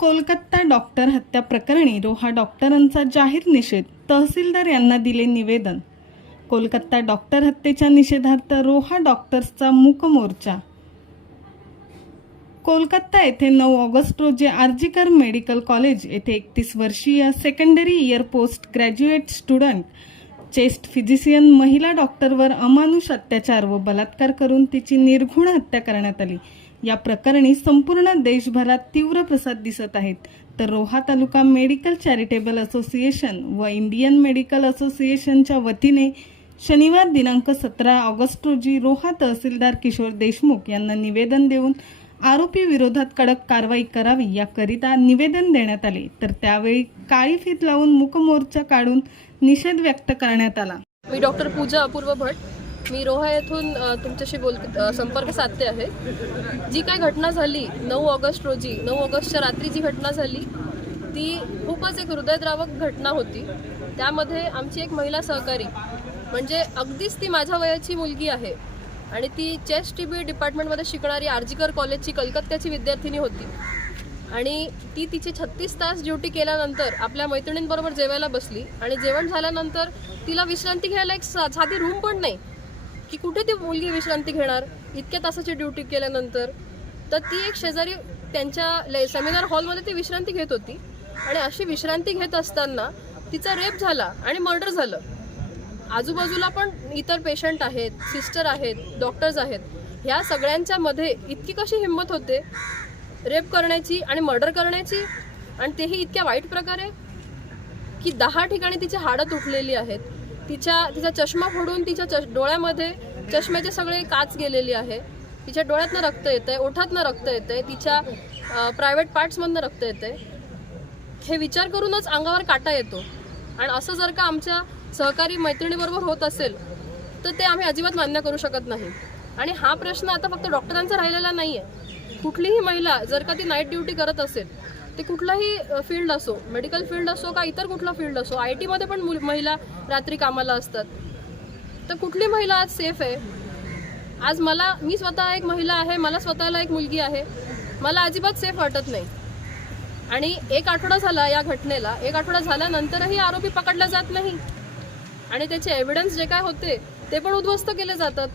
Kolkata doctor हत्या प्रकरणी रोहा डॉक्टरांचा जाहीर निषेध. तहसीलदार यांना दिले निवेदन. कोलकाता डॉक्टर हत्येच्या निषेधार्थ रोहा डॉक्टर्सचा मूक मोर्चा कोलकाता येथे नऊ ऑगस्ट रोजी आर्जीकर मेडिकल कॉलेज येथे एकतीस वर्षीय secondary year post graduate student chest physician महिला डॉक्टरवर अमानुष अत्याचार व बलात्कार करून तिची निर्घुण हत्या करण्यात आली. या प्रकरणी संपूर्ण देशभरात तीव्र प्रसाद दिसत आहेत. तर Roha taluka medical charitable association व इंडियन मेडिकल असोसिएशनच्या वतीने शनिवार दिनांक सतरा ऑगस्ट रोजी रोहा तहसीलदार किशोर देशमुख यांना निवेदन देऊन आरोपी विरोधात कडक कारवाई करावी याकरिता निवेदन देण्यात आले. तर त्यावेळी काळी फीत लावून मुकमोर्चा काढून निषेध व्यक्त करण्यात आला. मी डॉक्टर पूजा अपूर्व भट मी रोहा येथून तुमच्याशी बोल संपर्क साधते आहे. जी काय घटना झाली नऊ ऑगस्ट रोजी नऊ ऑगस्टच्या रात्री जी घटना झाली ती खूपच एक हृदयद्रावक घटना होती. त्यामध्ये आमची एक महिला सहकारी म्हणजे अगदीच ती माझ्या वयाची मुलगी आहे आणि ती चेस टी बी डिपार्टमेंटमध्ये शिकणारी आर्जिकर कॉलेजची कलकत्त्याची विद्यार्थिनी होती. आणि ती तिची छत्तीस तास ड्युटी केल्यानंतर आपल्या मैत्रिणींबरोबर जेवायला बसली आणि जेवण झाल्यानंतर तिला विश्रांती घ्यायला एक सा- साधी रूम पण नाही. की कुठे ती मुलगी विश्रांती घेणार? इतक्या तासाची ड्युटी केल्यानंतर. तर ती एक शेजारी त्यांच्या सेमिनार हॉलमध्ये ती विश्रांती घेत होती. आणि अशी विश्रांती घेत असताना तिचा रेप झाला आणि मर्डर झालं. आजूबाजूला पण इतर पेशंट आहेत सिस्टर आहेत डॉक्टर्स आहेत. ह्या सगळ्यांच्या मध्ये इतकी कशी हिंमत होते? रेप करण्याची आणि मर्डर करण्याची? आणि तेही इतक्या वाईट प्रकारे? की दहा ठिकाणी तिची हाडं तुटलेली आहेत. तिच्या तिचा चष्मा फोडून तिच्या चष डोळ्यामध्ये चष्म्याचे सगळे काच गेलेली आहे. तिच्या डोळ्यातनं रक्त येतंय ओठातनं रक्त येतंय तिच्या प्रायव्हेट पार्ट्समधनं रक्त येतंय. हे विचार करूनच अंगावर काटा येतो. आणि असं जर का आमच्या सहकारी मैत्रिणीबरोबर होत असेल तर ते आम्ही अजिबात मान्य करू शकत नाही. आणि हा प्रश्न आता फक्त डॉक्टरांचा राहिलेला नाही आहे कुठलीही महिला जर का ती नाईट ड्युटी करत असेल ते कुठलाही फील्ड असो मेडिकल फील्ड असो का इतर कुठला फील्ड असो आय टीमध्ये पण महिला रात्री कामाला असतात. तर कुठली महिला आज सेफ आहे? आज मला मी स्वतः एक महिला आहे मला स्वतःला एक मुलगी आहे मला अजिबात सेफ वाटत नाही. आणि एक आठवडा झाला या घटनेला एक आठवडा झाल्यानंतरही आरोपी पकडला जात नाही. आणि त्याचे एव्हिडन्स जे काय होते ते पण उद्ध्वस्त केले जातात.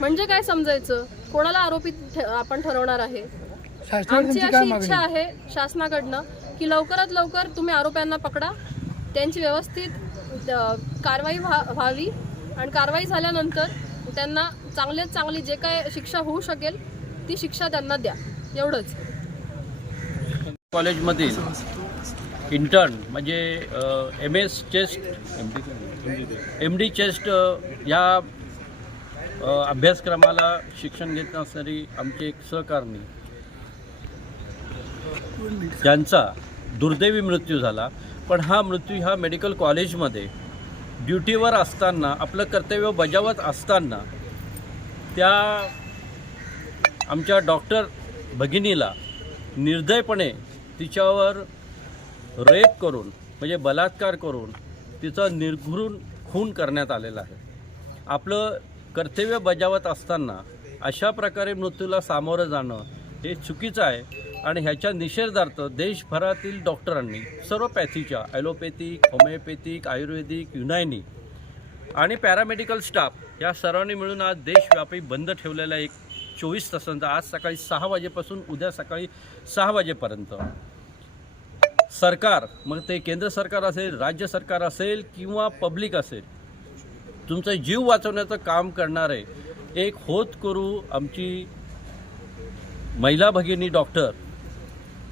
म्हणजे काय समजायचं? कोणाला आरोपी ठ- आपण ठरवणार आहे? आमची अशी इच्छा आहे शासनाकडनं की लवकरात लवकर तुम्ही आरोप्यांना पकडा. त्यांची व्यवस्थित कारवाई व्हा व्हावी आणि कारवाई झाल्यानंतर त्यांना चांगल्यात चांगली जे काय शिक्षा होऊ शकेल ती शिक्षा त्यांना द्या. एवढंच. कॉलेजमधील इंटर्न म्हणजे M S chest M D chest या अभ्यासक्रमाला शिक्षण घेत असणारी आमची एक सहकारणी ज्यांचा दुर्दैवी मृत्यू झाला. पण हा मृत्यू ह्या मेडिकल कॉलेजमध्ये ड्युटीवर असताना आपलं कर्तव्य बजावत असताना त्या आमच्या डॉक्टर भगिनीला निर्दयपणे तिच्यावर रेप करून म्हणजे बलात्कार करून तिचा निर्घुरून खून करण्यात आलेला आहे. आपलं कर्तव्य बजावत असताना अशा प्रकारे मृत्यूला सामोरं जाणं हे चुकीचं आहे. आणि ह्याच्या निषेधार्थ देशभरातील डॉक्टरांनी सर्व पॅथीच्या ॲलोपॅथिक होमिओपॅथिक आयुर्वेदिक युनानी आणि पॅरामेडिकल स्टाफ या सर्वांनी मिळून आज देशव्यापी बंद ठेवलेला एक चोवीस तासांचा आज सकाळी सहा वाजेपासून उद्या सकाळी सहा वाजेपर्यंत. सरकार मग ते केंद्र सरकार असेल राज्य सरकार असेल किंवा पब्लिक असेल तुमचा जीव वाचवण्याचं काम करणारे एक होत करू आमची महिला भगिनी डॉक्टर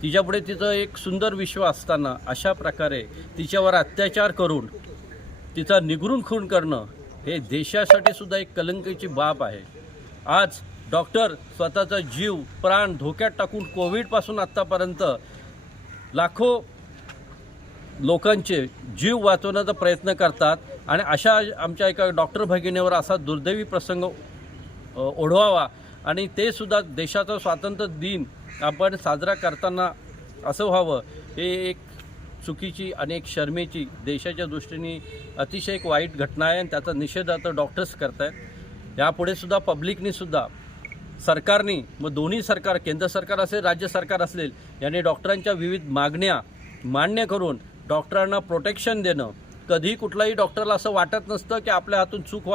तिच्यापुढे तिचं एक सुंदर विश्व असताना अशा प्रकारे तिच्यावर अत्याचार करून तिचा निगरून खून करणं हे देशासाठी सुद्धा एक कलंकीची बाब आहे. आज डॉक्टर स्वतःचा जीव प्राण धोक्यात टाकून कोविडपासून आत्तापर्यंत लाखो लोकांचे जीव वाचवण्याचा प्रयत्न करतात आणि अशा आमच्या एका डॉक्टर भगिनीवर असा दुर्दैवी प्रसंग ओढवावा आणि ते सुद्धा देशाचा स्वातंत्र्य दिन आपण साजरा करताना असं व्हावं हे एक चुकीची आणि एक शर्मेची देशाच्या दृष्टीने अतिशय एक वाईट घटना आहे आणि त्याचा निषेध आता डॉक्टर्स करत आहेत यापुढे सुद्धा पब्लिकनी सुद्धा सरकारने मग दोन्ही सरकार केंद्र सरकार असेल राज्य सरकार असेल यांनी डॉक्टरांच्या विविध मागण्या मान्य करून डॉक्टरांना प्रोटेक्शन देणं. कधी कुठलाही डॉक्टरला असं वाटत नसतं की आपल्या हातून चूक